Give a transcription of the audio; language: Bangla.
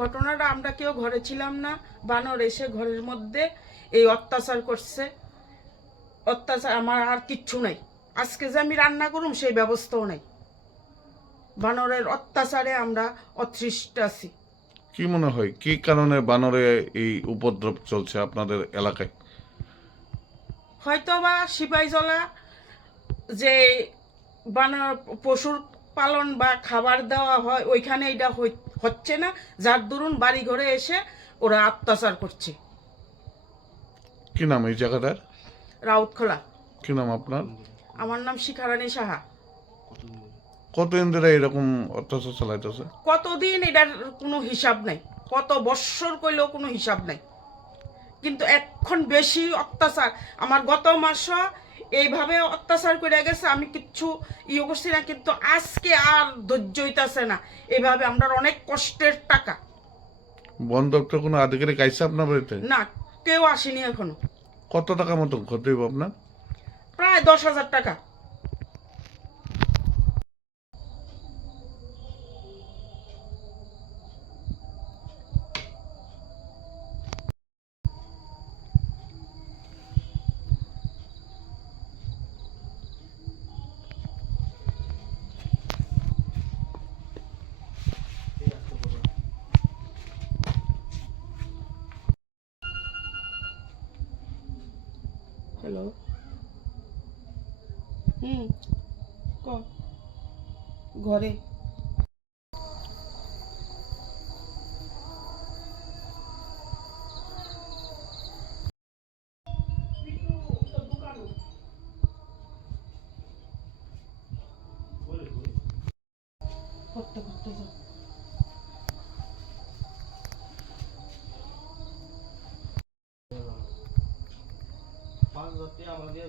ঘটনাটা আমরা কেউ ঘরে ছিলাম না, বানর এসে ঘরের মধ্যে এই অত্যাচার করছে। অত্যাচার আমার আর কিচ্ছু নাই, আজকে যে আমি রান্না করুম সেই ব্যবস্থাও নাই। বানরের অত্যাচারে আমরা অতৃষ্ট আছি। কি মনে হয় কি কারণে বানরে এই উপদ্রব চলছে আপনাদের এলাকায়? হয়তো বা সিপাহীজলা যে বানর পশুর পালন বা খাবার দেওয়া হয় ওইখানে এটা হচ্ছে না, যার দরুন বাড়ি ঘরে এসে ওরা অত্যাচার করছে। কি নাম এই জায়গাটার? রাউতখোলা। কি নাম আপনার? আমার নাম শিখারানী সাহা। কতদিন ধরে এরকম অত্যাচার চালাইতেছে? কতদিন এটার কোনো হিসাব নাই, কত বৎসর কইলেও কোনো হিসাব নাই, কিন্তু এখন বেশি অত্যাচার। আমার গত মাস এইভাবে অত্যাচার করে গেছে, আমি কিচ্ছু ইয়ে করছি না, কিন্তু আজকে আর ধৈর্য হইতাছে না। এইভাবে আমরা অনেক কষ্টের টাকা। বন দপ্তর কোনো আধিকারিক আইসে আপনার বাড়িতে? না, কেউ আসেনি এখনো। কত টাকা মতো ক্ষতি হইব আপনার? প্রায় 10,000 টাকা। হ্যালো, ক ঘরে। করতে করতে যা। আমাদের